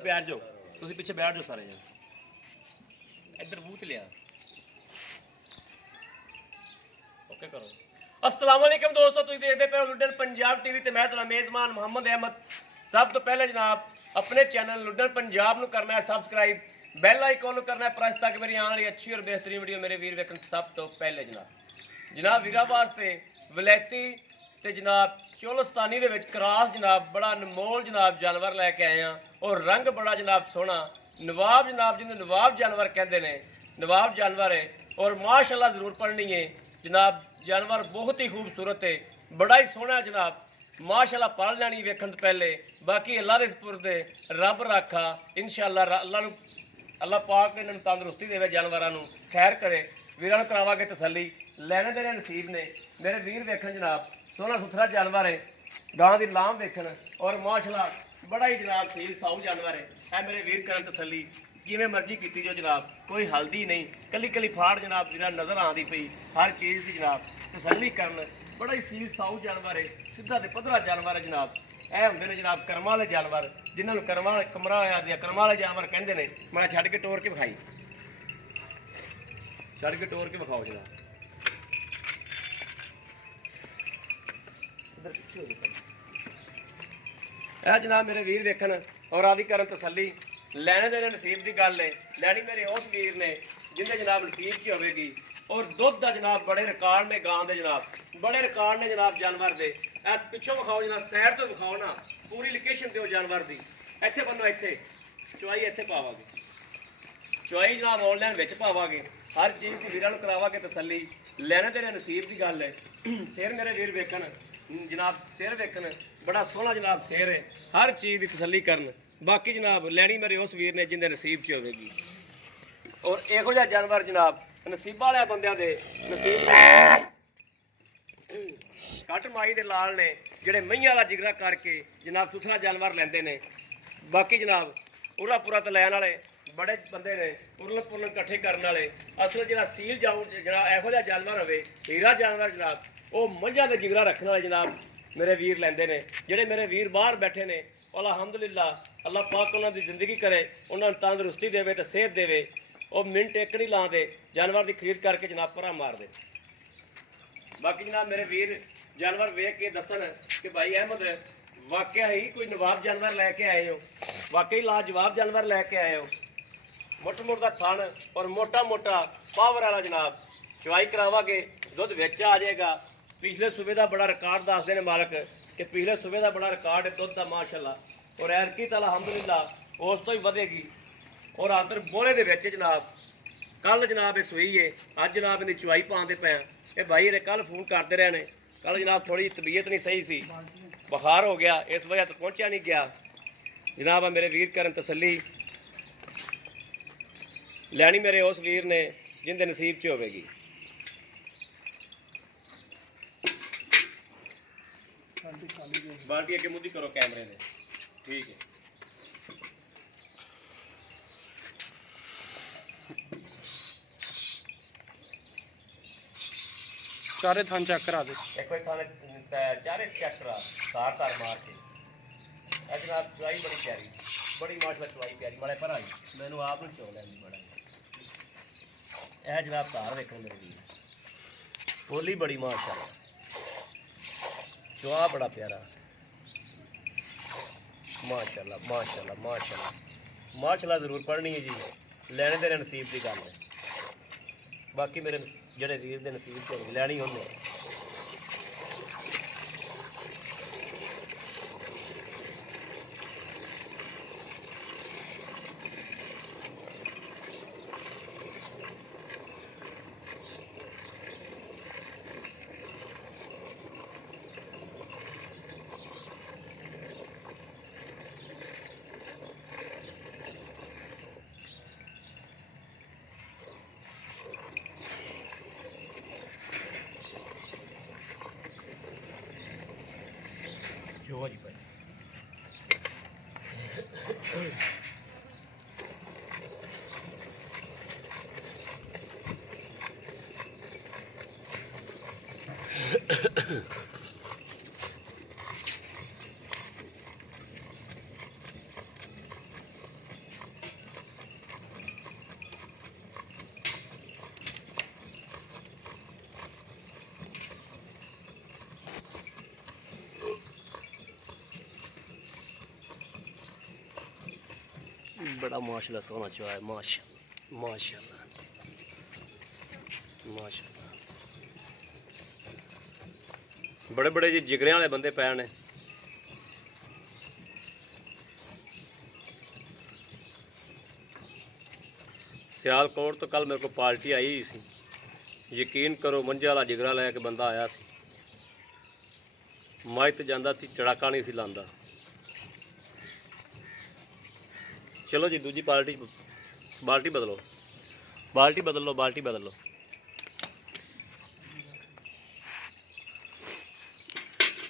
बैठ जाओ तुम पिछे बैठ जाओ सारे जन इधर बूथ लिया ओके करो। अस्सलाम वालेकुम दोस्तों तुम देखते पे लुडन पंजाब टीवी ते मैं तुहाडा मेज़बान मोहम्मद अहमद। सब तो पहले जनाब अपने चैनल लुडन पंजाब नूं करना है सबसक्राइब बैल आइकॉन नूं करना है प्रेस ताकि मेरी आने वाली अच्छी और बेहतरीन वीडियो मेरे वीर वेखन सब तो पहले जनाब वीरा वास्ते वलैती ते जनाब चोलस्तानी दे विच क्रॉस जनाब बड़ा अनमोल जनाब जानवर लैके आए हैं और रंग बड़ा जनाब सोहना नवाब जनाब जिन्हें नवाब जानवर कहते हैं नवाब जानवर है और माशाअल्लाह जरूर पढ़नी है जनाब जानवर बहुत ही खूबसूरत है बड़ा ही सोहना जनाब माशाअल्लाह पढ़ लैनी वेखण तो पहले बाकी अल्लाह दे सुपुर्द रब राखा इंशाअल्लाह अल्लाह पाक ने इन्हां तंदुरुस्ती देवे जानवरां नूं खैर करे वीरां नूं करावांगे तसल्ली लैने देने नसीब ने मेरे वीर वेखण जनाब सोहना सुथरा जानवर है गां दी लाम वेखण और माशाअल्लाह बड़ा ही जनाब सील साऊ जानवर है मेरे वीर करन तसल्ली जिवें मर्जी कीती जो जनाब कोई हल्दी नहीं कली कली फाड़ जनाब जिन्ना नज़र आती पई हर चीज़ की जनाब तसल्ली करन बड़ा ही सील साऊ जानवर है सीधा ते पधरा जानवर है जनाब ਇਹ ਹੁੰਦੇ ਨੇ जनाब ਕਰਮਾਂ वाले जानवर जिन्हों करमां कमरा होया दिया करमां वाले जानवर कहते हैं मैं छड्ड के टोर के विखाई छड्ड के टोर के विखाओ जनाब इधर पिछे हो जनाब मेरे वीर देखन और आदि करन तसल्ली लैने देने नसीब की गल है लैनी मेरे उस वीर ने जिन्हें जनाब नसीब च होगी और दुध का जनाब बड़े रिकॉर्ड ने गां दे जनाब बड़े रिकॉर्ड ने जनाब जानवर दे पिछों विखाओ जनाब सैर तो विखाओ ना पूरी लोकेशन दो जानवर की इत्थे बनो इत्थे चुआई इत्थे पावांगे चुआई जनाब ऑनलाइन विच पावांगे हर चीज़ की वीरां नूं करावांगे तसल्ली लैने देने नसीब की गल है सिर मेरे वीर वेखन जनाब सिर वेखन बड़ा सोहना जनाब सिर है हर चीज़ की तसल्ली करन बाकी जनाब लैनी मेरे उस वीर ने जिंदे नसीब च होगी और इहो जिहा जानवर जनाब नसीबा वाले बंदियां दे नसीब कट माई दे लाल ने जिहड़े मईयां वाला जिगरा करके जनाब सुथरा जानवर लैंदे ने बाकी जनाब उरा पूरा तो लैन वाले बड़े बंदे ने उरल पुरल इकट्ठे करने वाले असल जिहड़ा सील जाऊ जिहड़ा इहो जिहा जानवर होवे हीरा जानवर जनाब वो मझां दे जिगरा रखने वाले जनाब मेरे वीर लैंदे ने जिहड़े मेरे वीर बाहर बैठे ने अलहमदुलिल्लाह अल्लाह पाक उन्हां दी जिंदगी करे उन्हां नूं तंदुरुस्ती देवे ते सेहत देवे और मिनट एक नहीं लाते जानवर की खरीद करके जनाब भरा मार दे बाकी जनाब मेरे वीर जानवर वेख के दसन कि भाई अहमद वाकया ही कोई नवाब जानवर लैके आए हो वाकई लाजवाब जानवर लैके आए हो मुठ मुठ का थन और मोटा मोटा पावर वाला जनाब चुआई करावांगे दुध विच आ जाएगा पिछले सूबे का बड़ा रिकॉर्ड दसते हैं मालक कि पिछले सूबे का बड़ा रिकॉर्ड है दुध का माशाअल्लाह और ऐरकी तो अलहमदुलिल्लाह उस तो ही वधेगी और आदर बोले दे विच जनाब कल जनाब ये सूई है अज जनाब इन्हें चुआई पाते पे ये भाई ये कल फोन करते रहे ने कल जनाब थोड़ी तबीयत नहीं सही सी बुखार हो गया इस वजह तो पहुंचा नहीं गया जनाब मेरे वीर करन तसल्ली लैनी मेरे उस वीर ने जिंदे नसीब च होगी बाल्टी अगे मुद्दी करो कैमरे ने ठीक है चारे थान चेक करा दे एक बार थाने चारे चेक करा तार तार मार के जनाब चुआई बड़ी प्यारी बड़ी माशाल्लाह चुआई प्यारी बड़े पर आई मैनू आप चो लैंदी बड़ा जनाब तार देखो मेरे वीर बोली बड़ी माशाल्लाह चुआ बड़ा प्यारा माशाल्लाह माशाल्लाह माशाल्लाह माशाल्लाह जरूर पढ़नी है जी लैने देने नसीब की गल है बाकी मेरे ਜਿਹੜੇ ਵੀਰ ਦੇ ਨਸੀਬ ਤੇ ਲੈਣੀ ਹੁੰਦੇ जो जी भाई बड़ा माशाल्लाह सोना चुआ है। माशाल्लाह माशाल्लाह माशाल्लाह। बड़े बड़े जी जिगरे वाले बंदे पै ने। सियालकोट तो कल मेरे को पार्टी आई ही सी, यकीन करो मंझे वाला जिगरा लैके बंदा आया सी, मज तो जाता सी चड़ाका नहीं सी लांदा। चलो जी दूजी बाल्टी बाल्टी बदलो, बाल्टी बदल लो, बाल्टी बदल लो।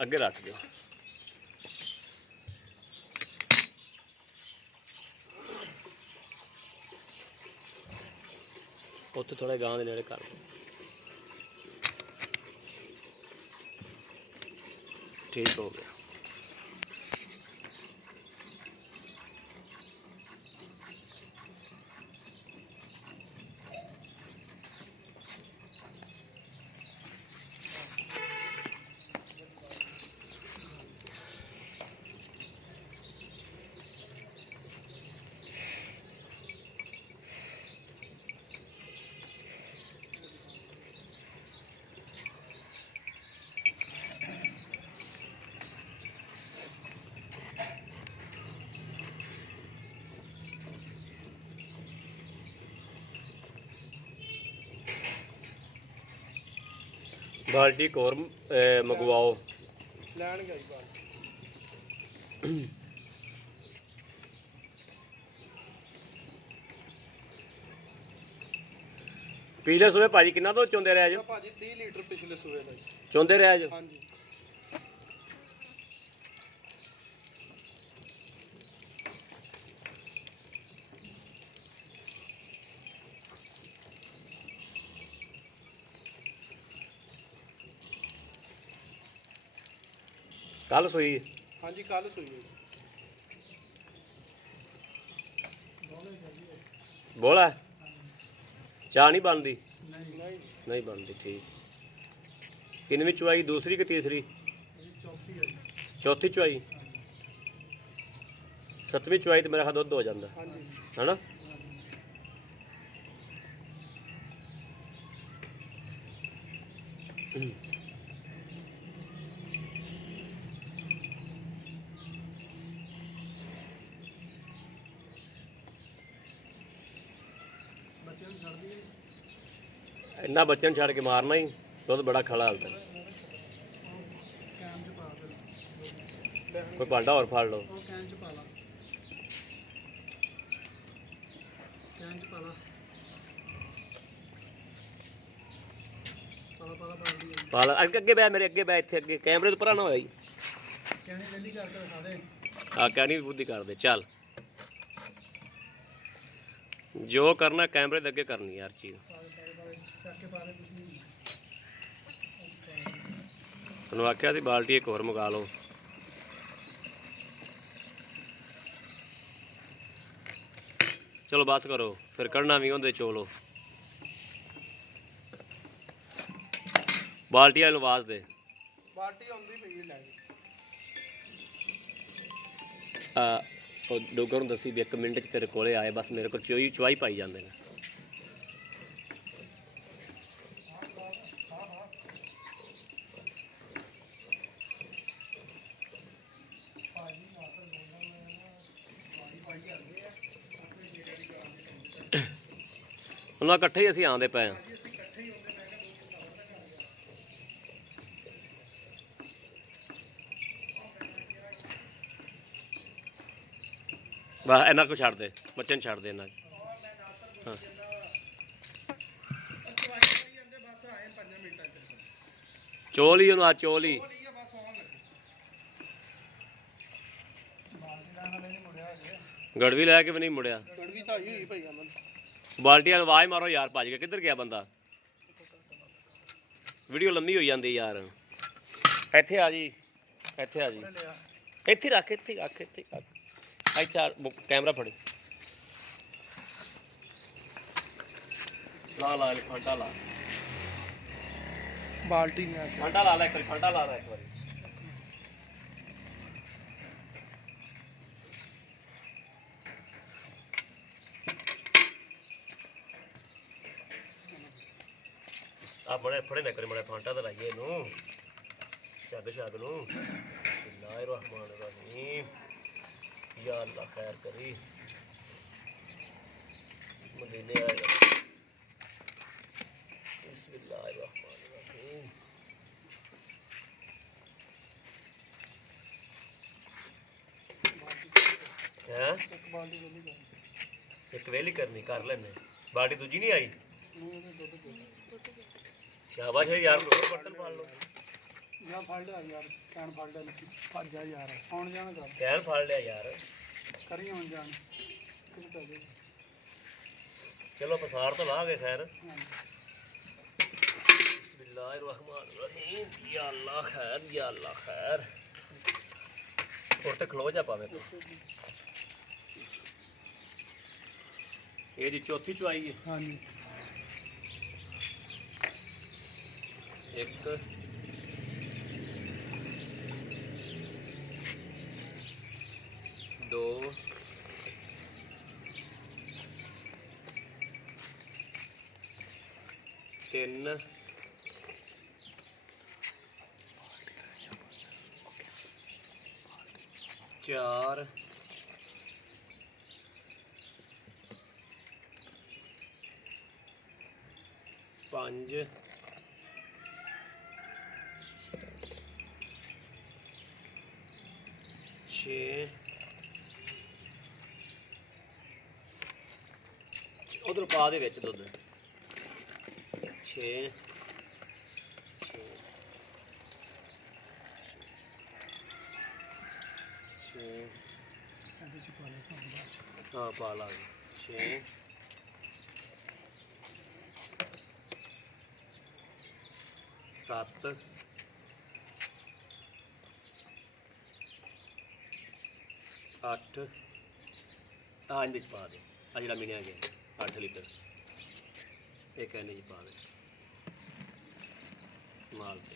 अगे रख दो। उत्थे थोड़ा गांव के नेड़े कर दो। ठीक हो गया। बाल्टी एक और मंगवाओ। लैन गई बाल्टी। पिछले सूबे भाजी किन्ना तो चोंदे रहे जो? भाजी 30 लीटर पिछले सूबे का चोंदे रहे जो? हाँ जी। कल सुई? हाँ जी कल सुई है। बोला चाह नहीं बनती? नहीं नहीं बनती। ठीक। किनवी चुआई, दूसरी कि तीसरी? चौथी चुआई। सतवीं चुआई तो मेरा दुध हो जाता है ना? इन्ना बच्चन छड़ के मारना ही दुध बड़ा खड़ा हालत है। कोई भांडा और फाड़ लो। पाला अगे अगे बह, मेरे अगे बह, इत्थे अगे कैमरे तो परा ना होया। हाँ कहनी बुद्धि कर दे। चल जो करना कैमरे दे अगे करनी यार चीज। तुहानू आख्या सी बाल्टी एक होर मंगा लो। चलो बस करो, फिर कढ़ना भी होंदे चोलो। बाल्टी वाले आवाज दे। बाल्टी आउंदी पई है लैन। डोगर नूं दसी भी 1 मिनट च तेरे कोले आए, बस मेरे को चुआई पाई जाते हैं। ਉਹਨਾਂ ਇਕੱਠੇ ਹੀ ਅਸੀਂ ਆਉਂਦੇ ਪਏ ਹਾਂ। ਬਸ ਇਹਨਾਂ ਕੋ ਛੱਡ ਦੇ, ਬੱਚੇ ਨੂੰ ਛੱਡ ਦੇ ਇਹਨਾਂ ਹਾਂ। ਚੋਲ ਹੀ ਉਹਨੂੰ ਆ, ਚੋਲ ਹੀ ਗੜਵੀ ਲੈ ਕੇ ਵੀ ਨਹੀਂ ਮੁੜਿਆ। ਗੜਵੀ ਤਾਂ ਆਈ ਹੋਈ ਭਾਈ ਅਮਨ। ਬਾਲਟੀ ਵਾਲ ਆਵਾਜ਼ ਮਾਰੋ ਯਾਰ, ਭੱਜ ਕੇ ਕਿੱਧਰ ਗਿਆ ਬੰਦਾ? ਵੀਡੀਓ ਲੰਮੀ ਹੋਈ ਜਾਂਦੀ ਯਾਰ। ਇੱਥੇ ਆ ਜੀ, ਇੱਥੇ ਆ ਜੀ, ਇੱਥੇ ਰੱਖ, ਇੱਥੇ ਰੱਖ, ਇੱਥੇ ਰੱਖ। ਇੱਥੇ ਕੈਮਰਾ ਫੜੀ। ਲਾ ਲਾ ਫਾਂਟਾ ਲਾ, ਬਾਲਟੀ ਨੇ ਫਾਂਟਾ ਲਾ ਲੈ ਇੱਕ ਵਾਰੀ, ਫਾਂਟਾ ਲਾ ਲੈ ਇੱਕ ਵਾਰੀ। ਆ ਬੜੇ ਫੜੇ ਨਾ ਕਰੇ, ਬੜਾ ਫਾਂਟਾ ਤਾਂ ਲਾਈਏ ਇਹਨੂੰ ਛੱਗ ਛੱਗ ਨੂੰ। ਬਿਸਮਿल्लाह रहमान रहीम, या अल्लाह खैर करी मदीने आएगा। बिस्मिल्लाह रहमान रहीम। हैं ਇੱਕ ਬਾਲਟੀ ਬੋਲੀ ਕਰ एक वेली करनी कर लेने, बाल्टी दूजी नहीं आई। ਨਹੀਂ ਉਹਦੇ ਦੁੱਧ ਪੀ शाबाश है यार, कोई बर्तन फाड़ लो। ਜਾਂ ਫੜ ਲਿਆ ਯਾਰ, ਕੈਨ ਫੜ ਲਿਆ ਨਿੱਕੀ, ਭੱਜ ਜਾ ਯਾਰ, ਆਉਣ ਜਾਣ ਕਰ कैन फाड़ लिया यार। ਕਰੀ ਆਉਣ ਜਾਣ ਕਿਤੇ ਪੈ ਗਏ। चलो पसार तो ला गए खैर। ਹਾਂਜੀ बिस्मिल्लाहिर्रहमानिर्रहीम, या अल्लाह खैर, या अल्लाह खैर। और तो खलो जा पावे तो ये जी चौथी चुआई है। ਹਾਂਜੀ एक दो तीन चार पांच छे उधर पा दे विच दुध छे ਇਹਦੇ ਚ ਪਾ ਲਿਆ ਤੁਹਾਨੂੰ ਬਾਅਦ ਚ। हाँ पा ला छे सत्त अठ हाँ इंदे च पा दे आ जिहड़ा मिलिया गया 8 लीटर एक कहने च पा दे माल पे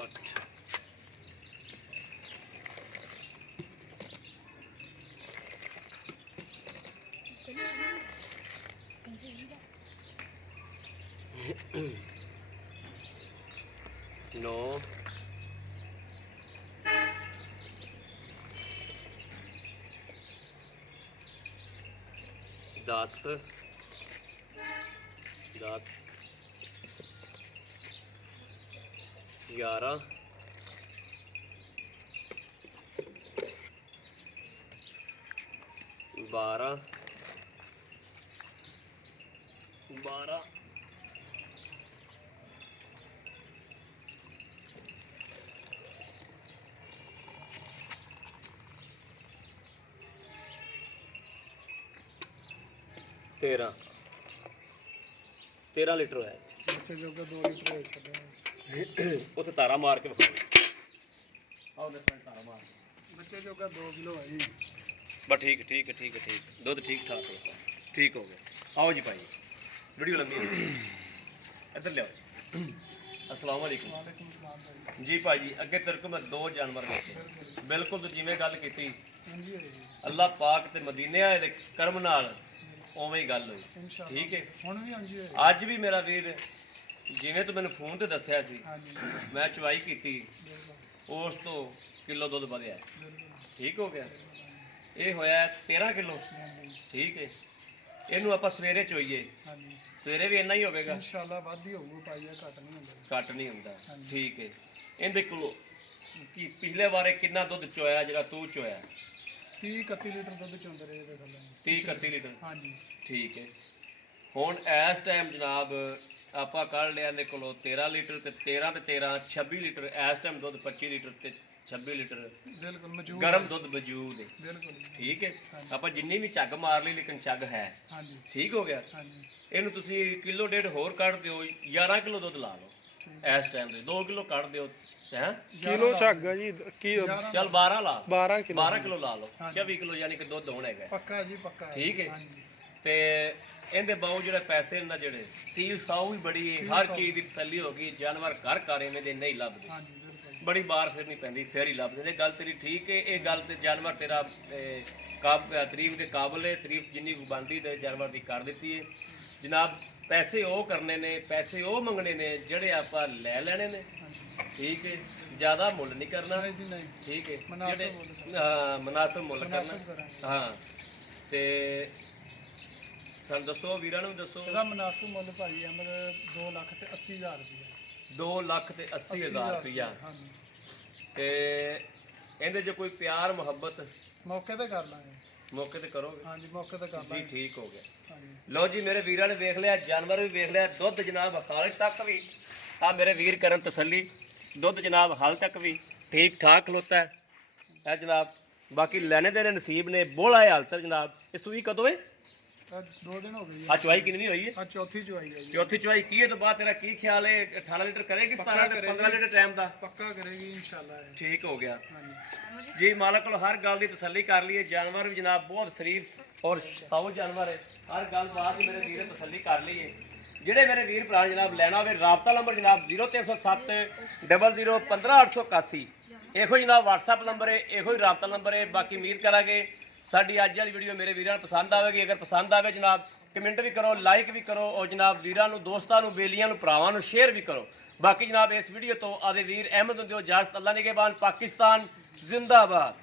अठ नौ दस 11 12 13 लीटर है। ਬੱਚੇ ਜੋਗਾ 2 ਲੀਟਰ ਹੋ ਛੱਡਿਆ। ਉੱਥੇ ਤਾਰਾ ਮਾਰ ਕੇ ਵਿਖਾਓ। ਆਓ ਦੇ ਫਰੰਟ ਤਾਰਾ ਮਾਰ। ਬੱਚੇ ਜੋਗਾ 2 ਕਿਲੋ ਹੈ ਜੀ। ਬਸ ਠੀਕ ਦੁੱਧ ਠੀਕ ਠਾਕ ਹੋ ਗਿਆ, ਠੀਕ ਹੋ ਗਿਆ। ਆਓ ਜੀ ਭਾਈ, ਵੀਡੀਓ ਲੰਮੀ ਹੋ ਗਈ, ਇੱਧਰ ਲਿਆਓ ਜੀ। अस्सलाम वालेकुम। ਵਾਲੇਕੁਮ ਸਲਾਮ ਭਾਈ। जी भाजी अगे तेरे को मैं 2 जानवर बेचे बिल्कुल तो जिवें गल कीती ਹਾਂਜੀ ਹੋਈ ਜੀ अल्लाह पाक ते मदीने आए दे करम नाल उवें ही गल होई। ਇਨਸ਼ਾਅੱਲਾ। ठीक है ਹੁਣ ਵੀ ਹਾਂਜੀ ਹੋਈ। अज भी मेरा वीर जिवें तू मैनूं फोन ते दस्सिया सी ਹਾਂਜੀ मैं चवाई कीती ਬਿਲਕੁਲ उस तो किलो दुध वधिया ਬਿਲਕੁਲ ठीक हो गया। ये होया 13 किलो ਹਾਂਜੀ ठीक है। ਇਹਨੂੰ ਆਪਾਂ ਸਵੇਰੇ ਚੋਈਏ, ਹਾਂਜੀ ਸਵੇਰੇ ਵੀ ਇੰਨਾ ਹੀ ਹੋਵੇਗਾ, ਇਨਸ਼ਾਅੱਲਾ ਵੱਧ ਹੀ ਹੋਊਗਾ ਭਾਈ, ਇਹ ਘੱਟ ਨਹੀਂ ਹੁੰਦਾ। ਘੱਟ ਨਹੀਂ ਹੁੰਦਾ। ਹਾਂਜੀ। ਠੀਕ ਹੈ। ਇਹਦੇ ਕੋਲ ਕੀ ਪਿਛਲੇ ਵਾਰੇ ਕਿੰਨਾ ਦੁੱਧ ਚੋਇਆ ਜਿਹੜਾ ਤੂੰ ਚੋਇਆ? 30-31 ਲੀਟਰ ਦੁੱਧ ਚੋਂਦੇ ਰਹੇ ਇਹਦੇ ਥੱਲੇ। 30-31 ਲੀਟਰ। ਹਾਂਜੀ ਠੀਕ ਹੈ। ਹੁਣ ਇਸ ਟਾਈਮ ਜਨਾਬ ਆਪਾਂ ਕੱਢ ਲਿਆ ਇਹਦੇ ਕੋਲੋਂ 13 ਲੀਟਰ ਤੇ 13 ਤੇ 13 26 ਲੀਟਰ। ਇਸ ਟਾਈਮ ਦੁੱਧ 25 ਲੀਟਰ ਤੇ 26 ਲੀਟਰ ਬਿਲਕੁਲ ਮੌਜੂਦ ਗਰਮ ਦੁੱਧ ਮੌਜੂਦ ਹੈ। ਬਿਲकुल ਠੀਕ ਹੈ। ਹਾਂਜੀ। ਆਪਾਂ ਜਿੰਨੀ ਵੀ ਝੱਗ ਮਾਰ ਲਈ ਲੇਕਿਨ ਝੱਗ ਹੈ। ਹਾਂਜੀ ਠੀਕ ਹੋ ਗਿਆ। ਹਾਂਜੀ ਇਹਨੂੰ ਤੁਸੀਂ ਕਿਲੋ ਡੇਢ ਹੋਰ ਕੱਢ ਦਿਓ, 11 ਕਿਲੋ ਦੁੱਧ ਲਾ ਲਓ ਠੀਕ। ਇਸ ਟਾਈਮ ਦੇ 2 ਕਿਲੋ ਕੱਢ ਦਿਓ ਹੈ। ਕਿਲੋ ਝੱਗ ਆ ਜੀ ਕੀ ਚੱਲ 12 ਲਾ 12 ਕਿਲੋ 12 ਕਿਲੋ ਲਾ ਲਓ, ਹਾਂਜੀ। 24 ਕਿਲੋ ਯਾਨੀ ਕਿ ਦੁੱਧ ਹੋਣਾ ਹੈਗਾ। ਪੱਕਾ ਜੀ ਪੱਕਾ ਠੀਕ ਹੈ। ਹਾਂਜੀ ਤੇ ਇਹਦੇ ਬਾਉ ਜਿਹੜੇ ਪੈਸੇ ਇਹਨਾਂ ਜਿਹੜੇ ਸੀਲ ਸਾਊ ਵੀ ਬੜੀ ਹੈ, ਸੀਲ ਹਰ ਸਾਊ। ਚੀਜ਼ ਦੀ ਤਸੱਲੀ ਹੋ ਗਈ। ਜਾਨਵਰ ਘਰ ਘਰ ਐਵੇਂ ਦੇ ਨਹੀਂ ਲੱਭਦੇ। ਹਾਂਜੀ ਬਿਲਕੁਲ ਬੜੀ ਬਾਰ ਫਿਰ ਨਹੀਂ ਪੈਂਦੀ, ਫਿਰ ਹੀ ਲੱਭਦੇ ਨੇ। ਗੱਲ ਤੇਰੀ ਠੀਕ ਹੈ, ਇਹ ਗੱਲ ਤੇ ਜਾਨਵਰ ਤੇਰਾ ਤਾਰੀਫ ਦੇ ਕਾਬਲ ਹੈ, ਤਾਰੀਫ ਜਿੰਨੀ ਕੁ ਬਣਦੀ ਤੇ ਜਾਨਵਰ ਦੀ ਕਰ ਦਿੱਤੀ ਹੈ ਜਨਾਬ। ਪੈਸੇ ਉਹ ਕਰਨੇ ਨੇ, ਪੈਸੇ ਉਹ ਮੰਗਣੇ ਨੇ ਜਿਹੜੇ ਆਪਾਂ ਲੈ ਲੈਣੇ ਨੇ, ਠੀਕ ਹੈ। ਜ਼ਿਆਦਾ ਮੁੱਲ ਨਹੀਂ ਕਰਨਾ, ਨਹੀਂ ਜੀ ਨਹੀਂ, ਠੀਕ ਹੈ। ਮੁਨਾਸਿਬ ਜਿਹੜੇ ਮੁੱਲ ਹਾਂ ਮੁਨਾਸਿਬ ਮੁੱਲ ਮੁਨਾਸਿਬ ਕਰਨਾ, ਕਰਾਂਗੇ। ਹਾਂ। ਤੇ ਸਾਨੂੰ ਦੱਸੋ, ਵੀਰਾਂ ਨੂੰ ਵੀ ਦੱਸੋ। ਇਹਦਾ ਮੁਨਾਸਿਬ ਮੁੱਲ ਭਾਈ ਅਹਿਮਦ 2,80,000 ਰੁਪਇਆ। 2,80,000 ਰੁਪਇਆ। ਹਾਂਜੀ, ਤੇ ਇਹਦੇ 'ਚ ਕੋਈ ਪਿਆਰ ਮੁਹੱਬਤ ਮੌਕੇ ਤੇ ਕਰ ਲਾਂਗੇ। ਮੌਕੇ ਤੇ ਕਰੋਗੇ? ਹਾਂਜੀ, ਮੌਕੇ ਤੇ ਕਰ ਜੀ ਲਾਂਗੇ। ਠੀਕ ਹੋ ਗਿਆ। ਹਾਂਜੀ, ਲਓ ਜੀ, ਮੇਰੇ ਵੀਰਾਂ ਨੇ ਵੇਖ ਲਿਆ, ਜਾਨਵਰ ਵੀ ਵੇਖ ਲਿਆ, ਦੁੱਧ ਜਨਾਬ ਹਾਲੇ ਤੱਕ ਵੀ ਆ ਮੇਰੇ ਵੀਰ ਕਰਨ ਤਸੱਲੀ, ਦੁੱਧ ਜਨਾਬ ਹਾਲ ਤੱਕ ਵੀ ਠੀਕ ਠਾਕ ਖਲੋਤਾ ਹੈ ਇਹ ਜਨਾਬ। ਬਾਕੀ ਲੈਣੇ ਦੇ ਨਸੀਬ ਨੇ, ਬੋਲਾ ਹੈ ਹਾਲ ਤੱਕ ਜਨਾਬ। ਇਹ ਸੂਈ ਕਦੋਂ ਹੈ? ਤਾਂ 2 ਦਿਨ ਹੋ ਗਏ ਜੀ। ਆ ਚੁਆਈ ਕਿੰਨੀ ਹੋਈ ਹੈ? ਆ ਚੌਥੀ ਚੁਆਈ ਹੈ ਜੀ। ਚੌਥੀ ਚੁਆਈ ਕੀ ਹੈ? ਤੋਂ ਬਾਅਦ ਤੇਰਾ ਕੀ ਖਿਆਲ ਹੈ? 18 ਲੀਟਰ ਕਰੇਗੀ? 17 ਲੀਟਰ 15 ਲੀਟਰ ਟਾਈਮ ਦਾ? ਪੱਕਾ ਕਰੇਗੀ ਇਨਸ਼ਾਅੱਲਾ। ਠੀਕ ਹੋ ਗਿਆ ਹਾਂਜੀ ਜੀ। ਮਾਲਕ ਕੋਲ ਹਰ ਗੱਲ ਦੀ ਤਸੱਲੀ ਕਰ ਲਈਏ। ਜਾਨਵਰ ਵੀ ਜਨਾਬ ਬਹੁਤ ਸ਼ਰੀਫ ਔਰ ਸਾਊ ਜਾਨਵਰ ਹੈ। ਹਰ ਗੱਲ ਬਾਤ ਦੀ ਮੇਰੇ ਵੀਰ ਨੇ ਤਸੱਲੀ ਕਰ ਲਈਏ। ਜਿਹੜੇ ਮੇਰੇ ਵੀਰ ਭਰਾ ਜਨਾਬ ਲੈਣਾ ਹੋਵੇ, ਰਾਬਤਾ ਨੰਬਰ ਜਨਾਬ 0307 00 15881। ਇਹੋ ਜਨਾਬ WhatsApp ਨੰਬਰ ਹੈ, ਇਹੋ ਹੀ ਰਾਬਤਾ ਨੰਬਰ ਹੈ। ਬਾਕੀ ਉਮੀਦ ਕਰਾਂਗੇ ਸਾਡੀ ਅੱਜ ਵਾਲੀ ਵੀਡੀਓ ਮੇਰੇ ਵੀਰਾਂ ਨੂੰ ਪਸੰਦ ਆਵੇਗੀ। ਅਗਰ ਪਸੰਦ ਆਵੇ ਜਨਾਬ ਕਮੈਂਟ ਵੀ ਕਰੋ, ਲਾਈਕ ਵੀ ਕਰੋ, ਔਰ ਜਨਾਬ ਵੀਰਾਂ ਨੂੰ, ਦੋਸਤਾਂ ਨੂੰ, ਬੇਲੀਆਂ ਨੂੰ, ਭਰਾਵਾਂ ਨੂੰ ਸ਼ੇਅਰ ਵੀ ਕਰੋ। ਬਾਕੀ ਜਨਾਬ ਇਸ ਵੀਡੀਓ ਤੋਂ ਆਦੇ ਵੀਰ ਅਹਿਮਦ ਨੂੰ ਦਿਓ ਇਜਾਜ਼ਤ। ਅੱਲਾ ਨਿਗਹਿਬਾਨ। ਪਾਕਿਸਤਾਨ ਜ਼ਿੰਦਾਬਾਦ।